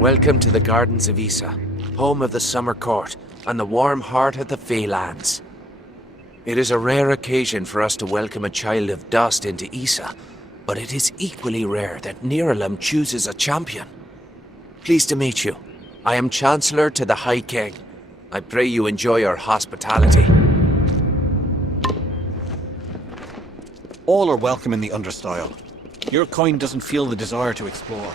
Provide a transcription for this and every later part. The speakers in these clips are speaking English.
Welcome to the Gardens of Issa, home of the Summer Court, and the warm heart of the Feylands. It is a rare occasion for us to welcome a child of dust into Issa, but it is equally rare that Niralim chooses a champion. Pleased to meet you. I am Chancellor to the High King. I pray you enjoy our hospitality. All are welcome in the Understyle. Your kind doesn't feel the desire to explore.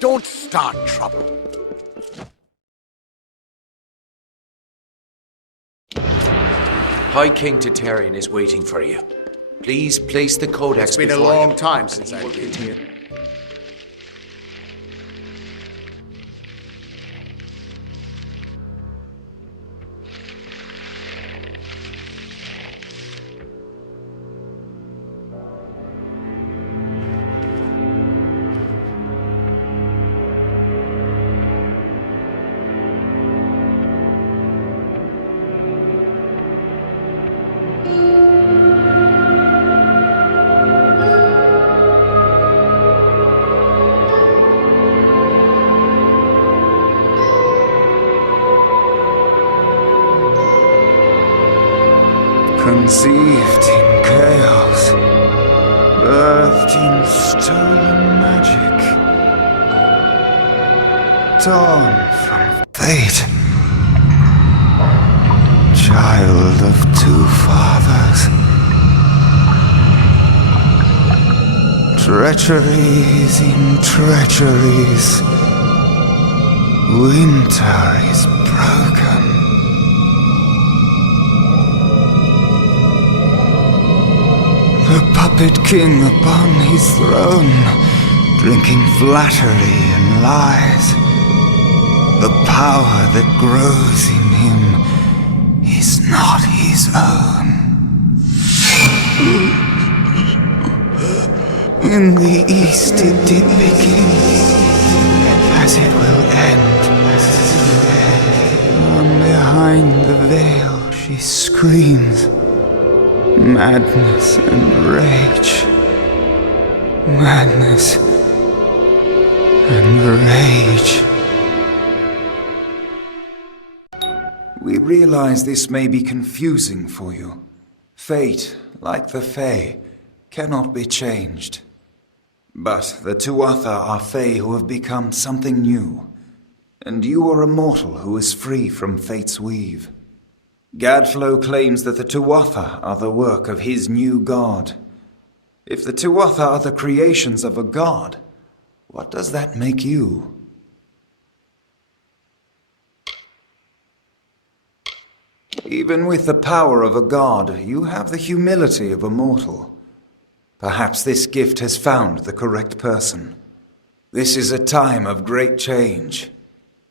Don't start trouble. High King Tatarian is waiting for you. Please place the codex It's been a before him. long time since I've been here. Conceived in chaos, birthed in stolen magic, torn from fate, child of two fathers, treacheries in treacheries, winter is broken. The puppet king upon his throne, drinking flattery and lies. The power that grows in him is not his own. In the east it did begin, as it will end. From behind the veil she screams. Madness and rage. Madness and rage. We realize this may be confusing for you. Fate, like the Fae, cannot be changed. But the Tuatha are Fae who have become something new, and you are a mortal who is free from Fate's weave. Gadflo claims that the Tuatha are the work of his new god. If the Tuatha are the creations of a god, what does that make you? Even with the power of a god, you have the humility of a mortal. Perhaps this gift has found the correct person. This is a time of great change.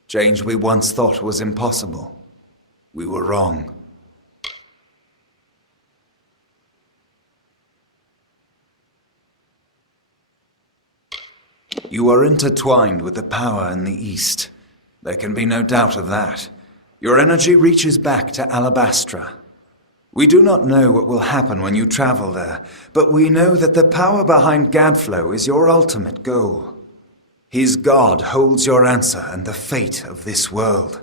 Change we once thought was impossible. We were wrong. You are intertwined with the power in the East. There can be no doubt of that. Your energy reaches back to Alabastra. We do not know what will happen when you travel there, but we know that the power behind Gadflo is your ultimate goal. His god holds your answer and the fate of this world.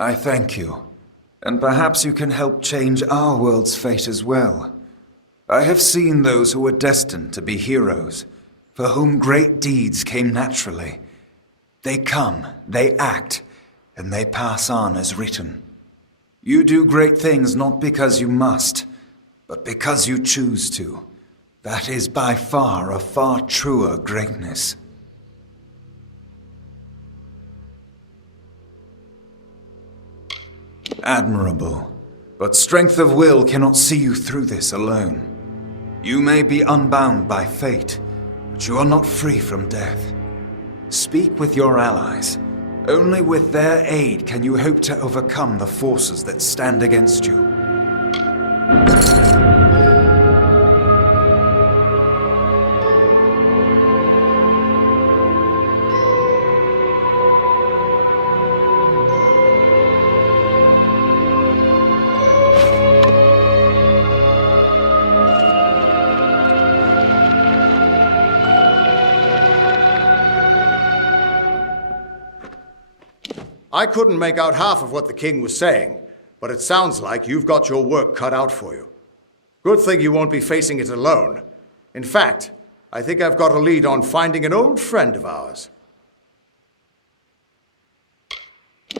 I thank you, and perhaps you can help change our world's fate as well. I have seen those who were destined to be heroes, for whom great deeds came naturally. They come, they act, and they pass on as written. You do great things not because you must, but because you choose to. That is by far a far truer greatness. Admirable, but strength of will cannot see you through this alone. You may be unbound by fate, but you are not free from death. Speak with your allies. Only with their aid can you hope to overcome the forces that stand against you. I couldn't make out half of what the king was saying, but it sounds like you've got your work cut out for you. Good thing you won't be facing it alone. In fact, I think I've got a lead on finding an old friend of ours.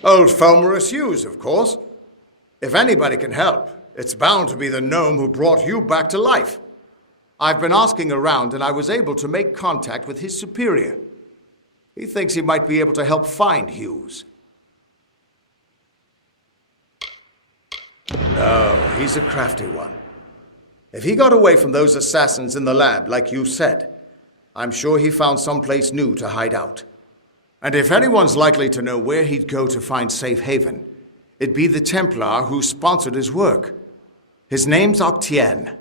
Old Fomorous Hughes, of course. If anybody can help, it's bound to be the gnome who brought you back to life. I've been asking around and I was able to make contact with his superior. He thinks he might be able to help find Hughes. No, he's a crafty one. If he got away from those assassins in the lab, like you said, I'm sure he found someplace new to hide out. And if anyone's likely to know where he'd go to find safe haven, it'd be the Templar who sponsored his work. His name's Octien.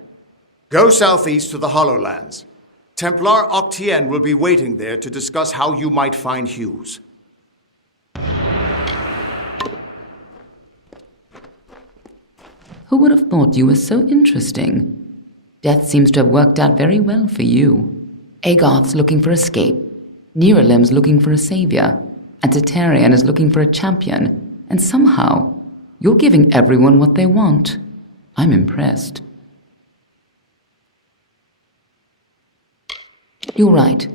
Go southeast to the Hollowlands. Templar Octien will be waiting there to discuss how you might find Hughes. Who would have thought you were so interesting? Death seems to have worked out very well for you. Agarth's looking for escape. Neuralim's looking for a savior. And Tatarian is looking for a champion. And somehow, you're giving everyone what they want. I'm impressed. You're right.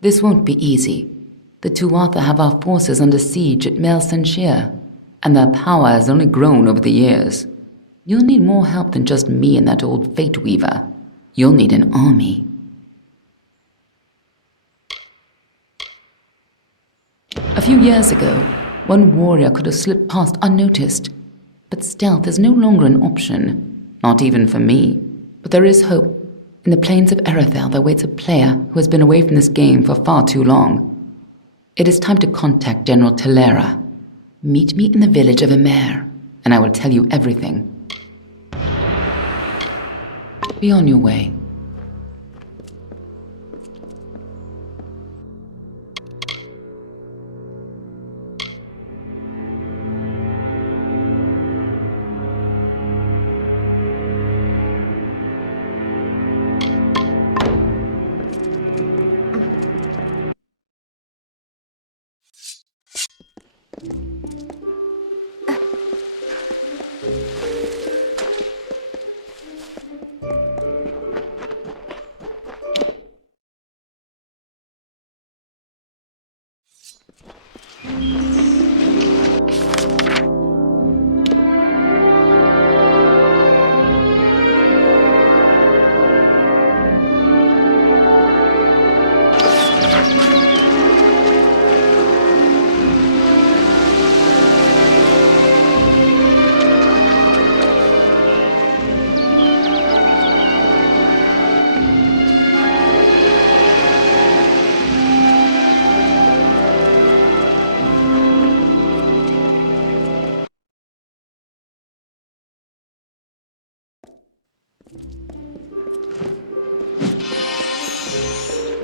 This won't be easy. The Tuatha have our forces under siege at Mel Senshir, and their power has only grown over the years. You'll need more help than just me and that old Fate Weaver. You'll need an army. A few years ago, one warrior could have slipped past unnoticed, but stealth is no longer an option, not even for me. But there is hope. In the plains of Erethel there waits a player who has been away from this game for far too long. It is time to contact General Telera. Meet me in the village of Emer, and I will tell you everything. Be on your way.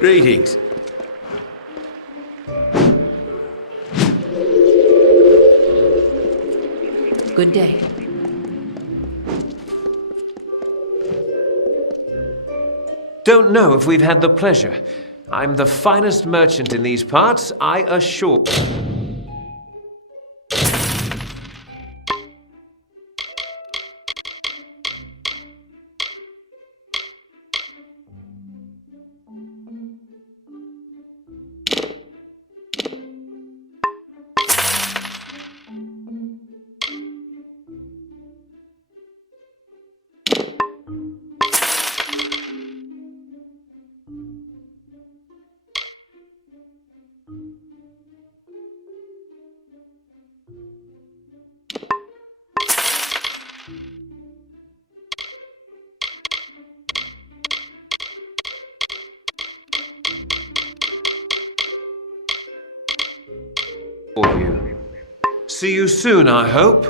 Greetings. Good day. Don't know if we've had the pleasure. I'm the finest merchant in these parts, I assure. For you. See you soon, I hope.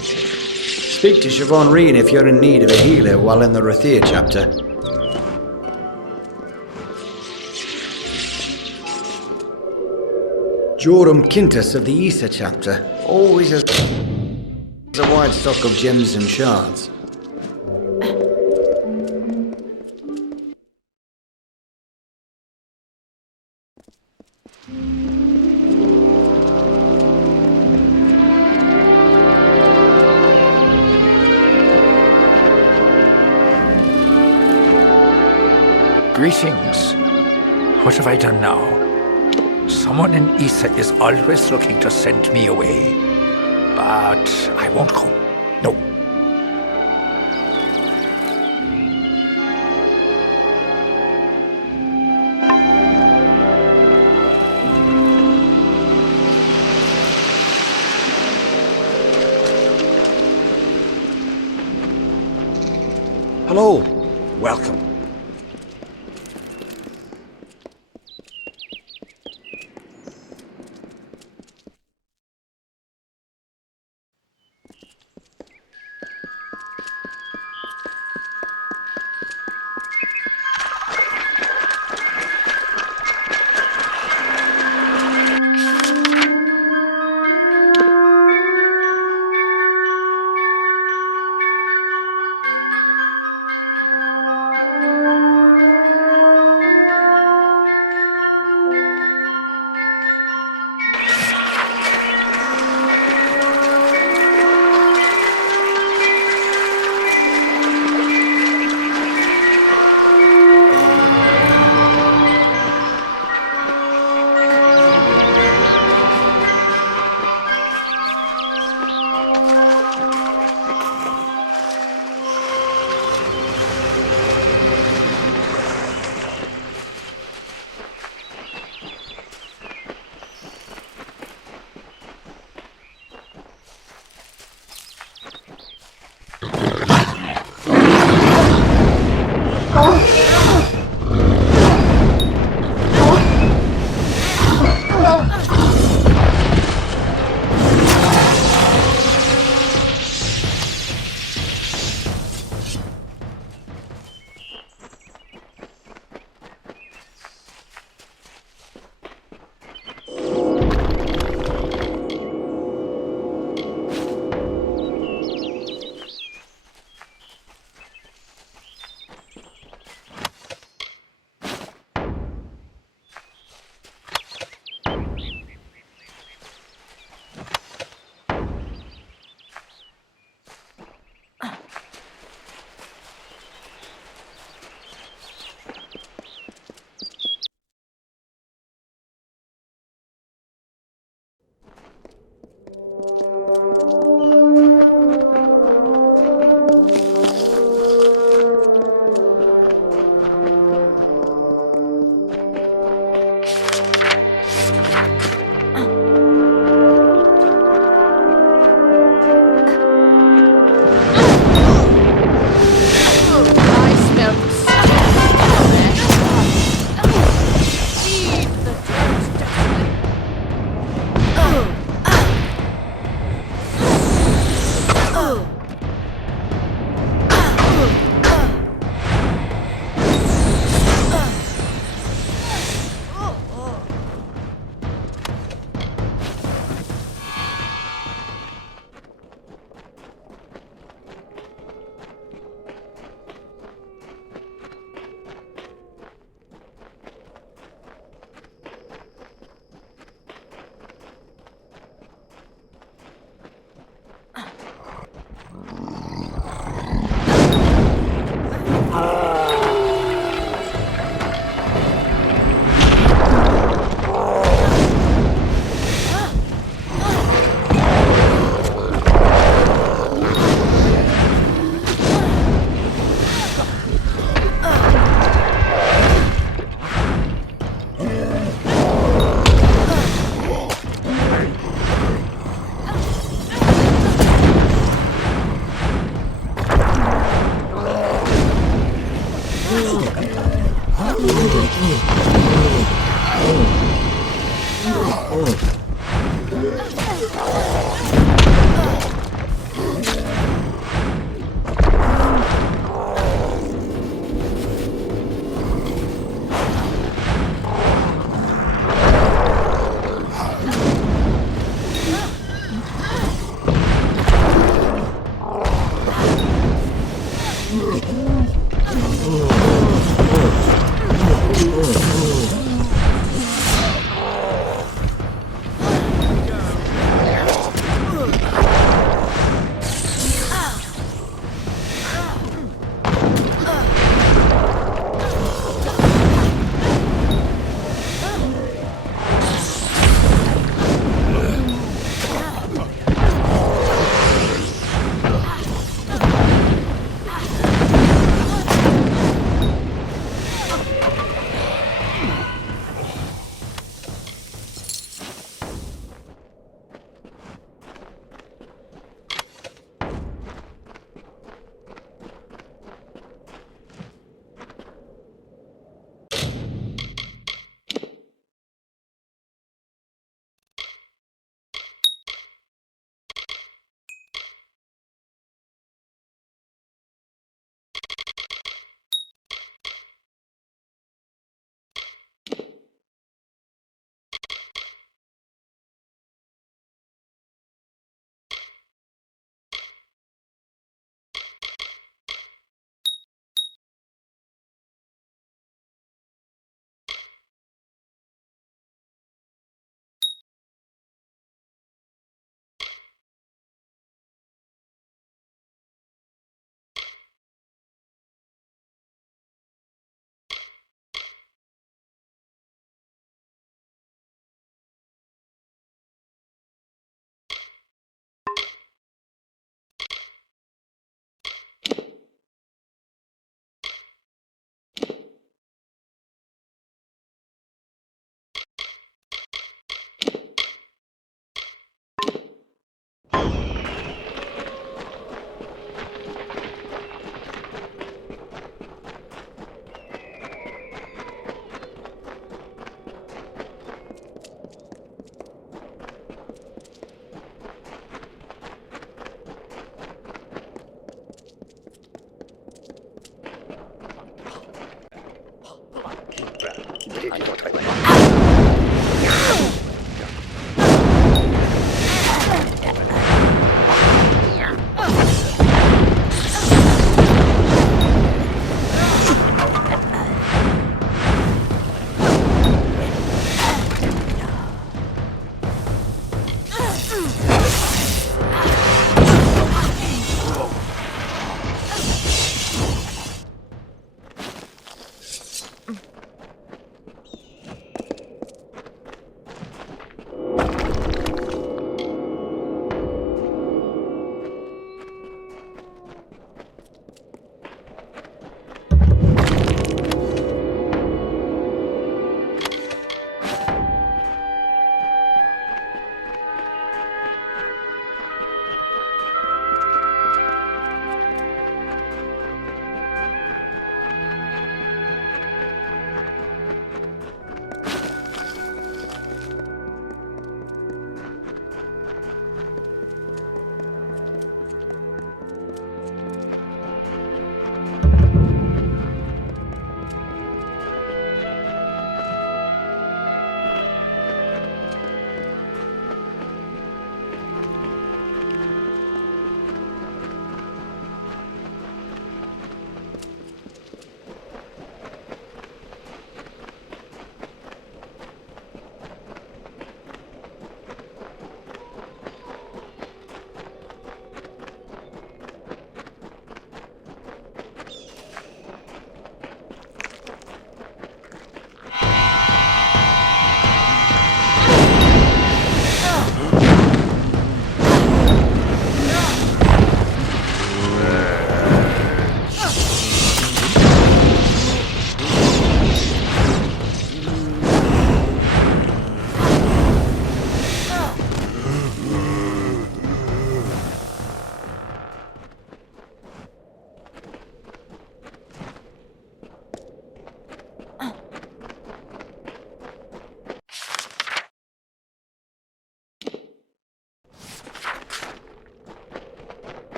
Speak to Siobhan Reen if you're in need of a healer while in the Rathir chapter. Joram Quintus of the Issa chapter always has a wide stock of gems and shards. Greetings. What have I done now? Someone in Isa is always looking to send me away. But I won't go. No. Hello. Welcome.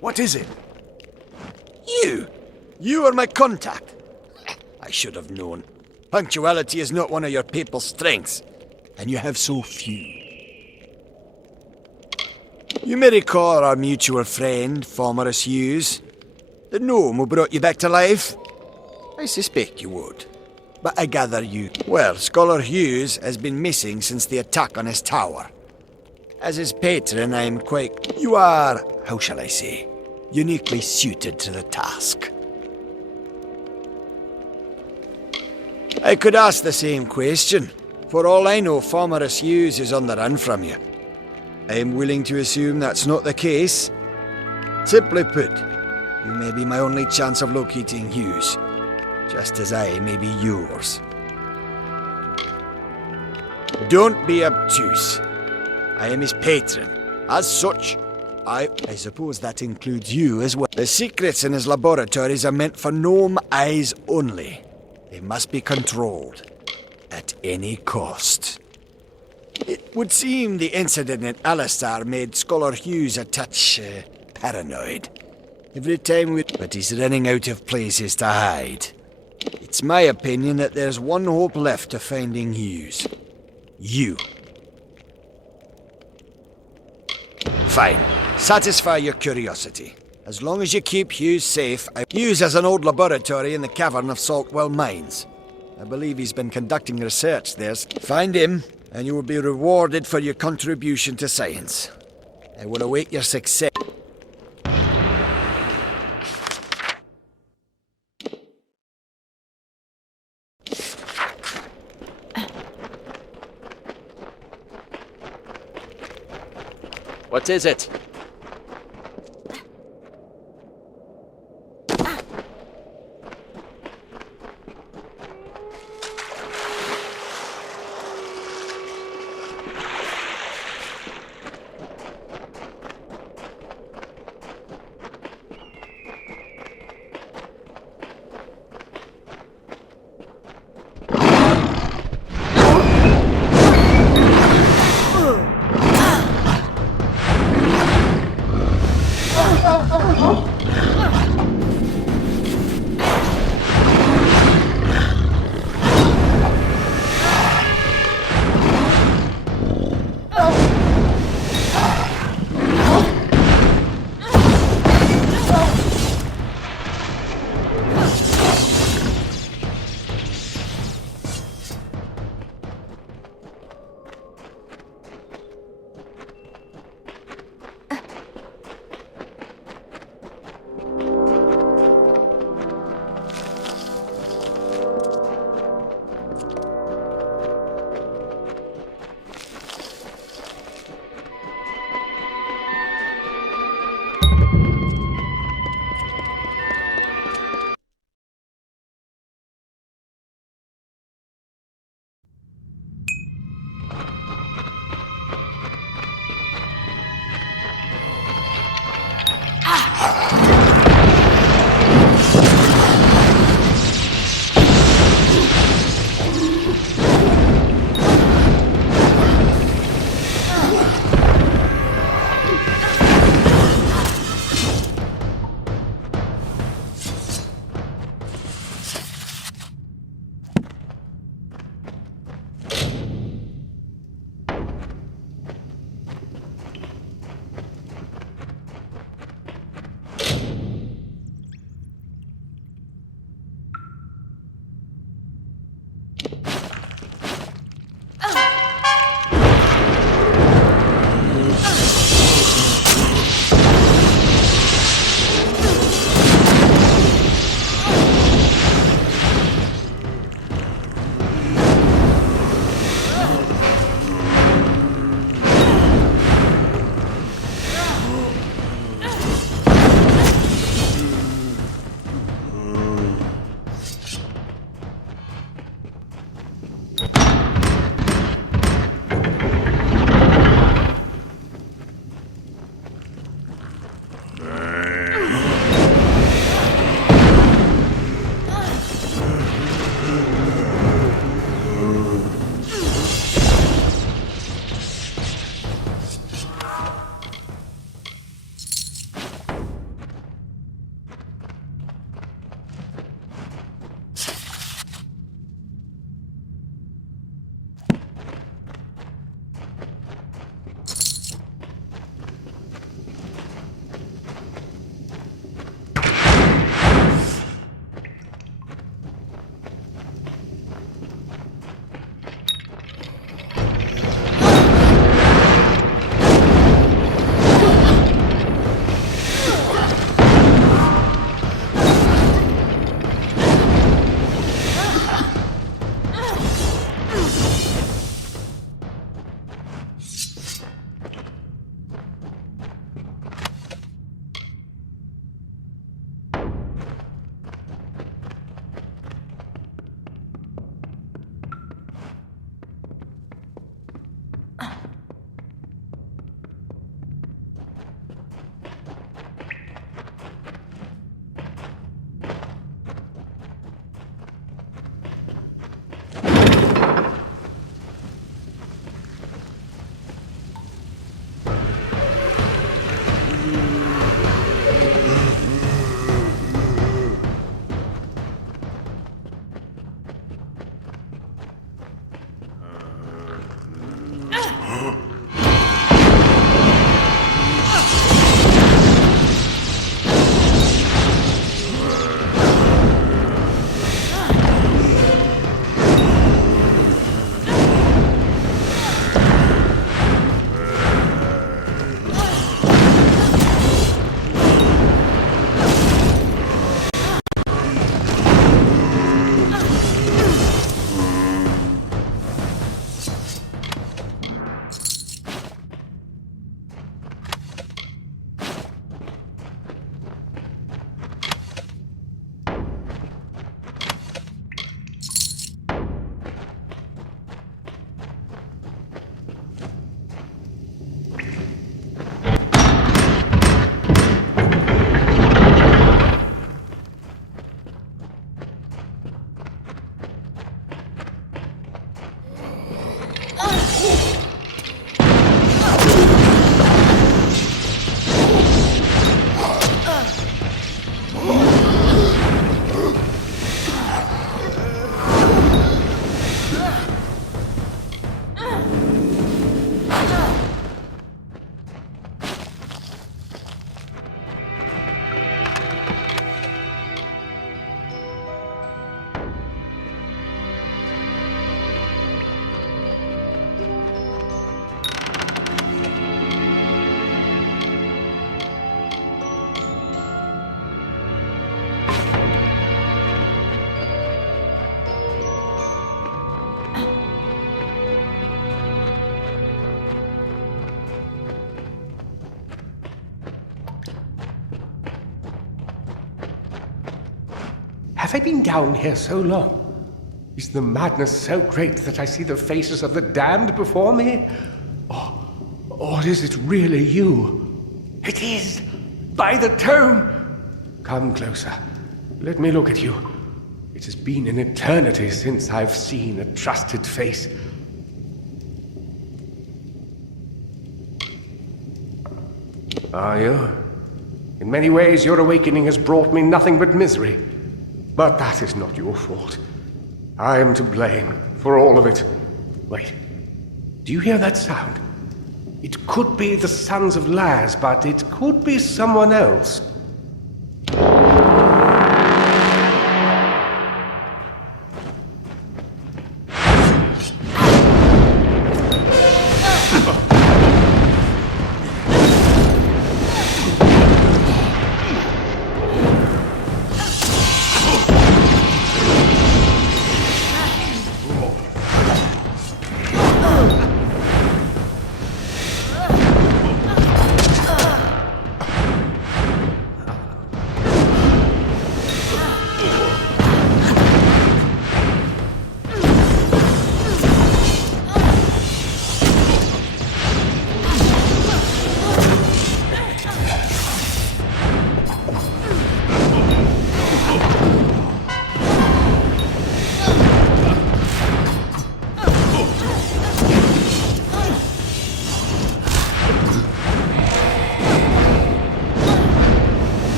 What is it? You are my contact. I should have known. Punctuality is not one of your people's strengths, and you have so few. You may recall our mutual friend, Formerus Hughes, the gnome who brought you back to life? I suspect you would. But I gather you... Well, Scholar Hughes has been missing since the attack on his tower. As his patron, I'm quite... You are, how shall I say, uniquely suited to the task. I could ask the same question. For all I know, Formerus Hughes is on the run from you. I'm willing to assume that's not the case. Simply put, you may be my only chance of locating Hughes, just as I may be yours. Don't be obtuse. I am his patron. As such, I suppose that includes you as well. The secrets in his laboratories are meant for gnome eyes only. They must be controlled. At any cost. It would seem the incident at Alistar made Scholar Hughes a touch paranoid. Every time but he's running out of places to hide. It's my opinion that there's one hope left of finding Hughes. You. Fine. Satisfy your curiosity. As long as you keep Hughes safe, Hughes has an old laboratory in the cavern of Saltwell Mines. I believe he's been conducting research there. Find him, and you will be rewarded for your contribution to science. I will await your success. What is it? Have I been down here so long? Is the madness so great that I see the faces of the damned before me? Or is it really you? It is! By the tome! Come closer. Let me look at you. It has been an eternity since I've seen a trusted face. Are you? In many ways, your awakening has brought me nothing but misery. But that is not your fault. I am to blame for all of it. Wait. Do you hear that sound? It could be the Sons of Laz, but it could be someone else.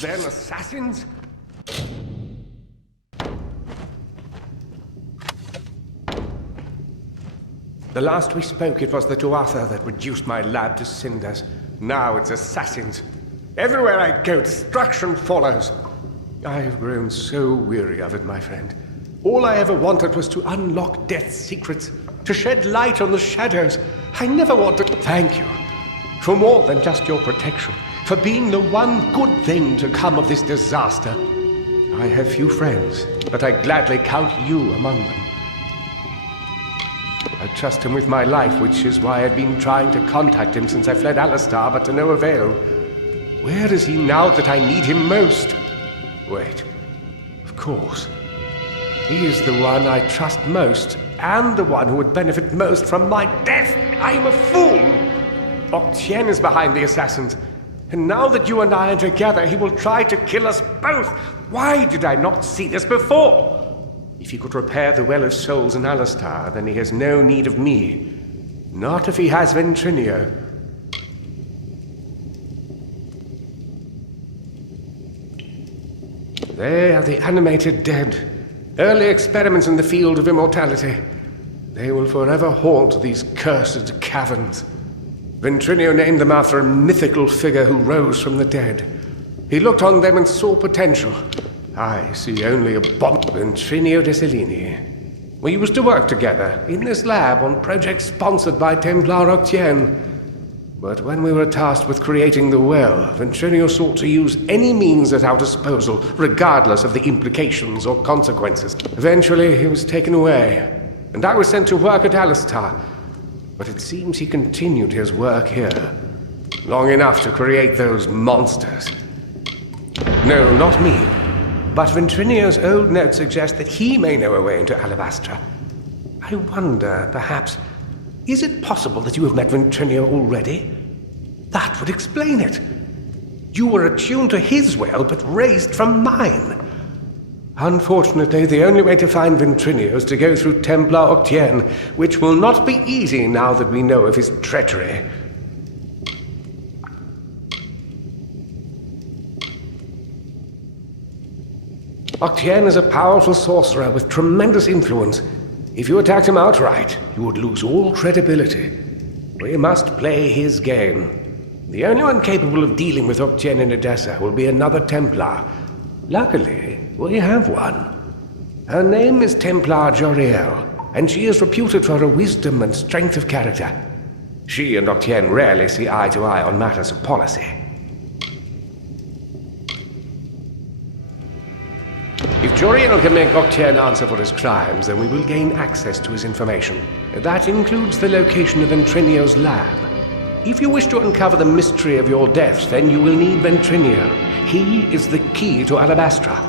Then assassins? The last we spoke, it was the Tuatha that reduced my lab to cinders. Now it's assassins. Everywhere I go, destruction follows. I have grown so weary of it, my friend. All I ever wanted was to unlock death's secrets, to shed light on the shadows. I never wanted to thank you for more than just your protection, for being the one good thing to come of this disaster. I have few friends, but I gladly count you among them. I trust him with my life, which is why I've been trying to contact him since I fled Alistar, but to no avail. Where is he now that I need him most? Wait, of course. He is the one I trust most, and the one who would benefit most from my death. I am a fool! Octien is behind the assassins, and now that you and I are together, he will try to kill us both. Why did I not see this before? If he could repair the Well of Souls in Alistar, then he has no need of me. Not if he has Ventrinio. They are the animated dead. Early experiments in the field of immortality. They will forever haunt these cursed caverns. Ventrinio named them after a mythical figure who rose from the dead. He looked on them and saw potential. I see only a bomb. Ventrinio de Cellini. We used to work together in this lab on projects sponsored by Templar Octien. But when we were tasked with creating the well, Ventrinio sought to use any means at our disposal, regardless of the implications or consequences. Eventually, he was taken away, and I was sent to work at Alistar. But it seems he continued his work here, long enough to create those monsters. No, not me. But Ventrinio's old notes suggest that he may know a way into Alabastra. I wonder, perhaps, is it possible that you have met Ventrinio already? That would explain it. You were attuned to his well, but raised from mine. Unfortunately, the only way to find Ventrinio is to go through Templar Octien, which will not be easy now that we know of his treachery. Octien is a powerful sorcerer with tremendous influence. If you attacked him outright, you would lose all credibility. We must play his game. The only one capable of dealing with Octien in Edessa will be another Templar. Luckily, we have one. Her name is Templar Joriel, and she is reputed for her wisdom and strength of character. She and Octien rarely see eye to eye on matters of policy. If Joriel can make Octane answer for his crimes, then we will gain access to his information. That includes the location of Ventrinio's lab. If you wish to uncover the mystery of your death, then you will need Ventrinio. He is the key to Alabastra.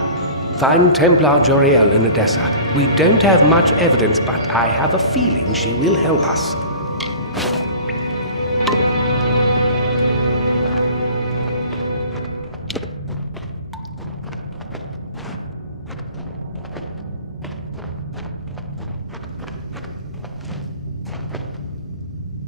Find Templar Joriel in Edessa. We don't have much evidence, but I have a feeling she will help us.